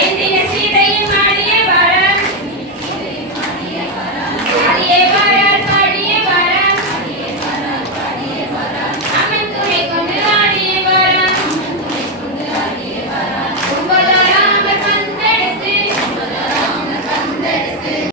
எந்தின சீதையின்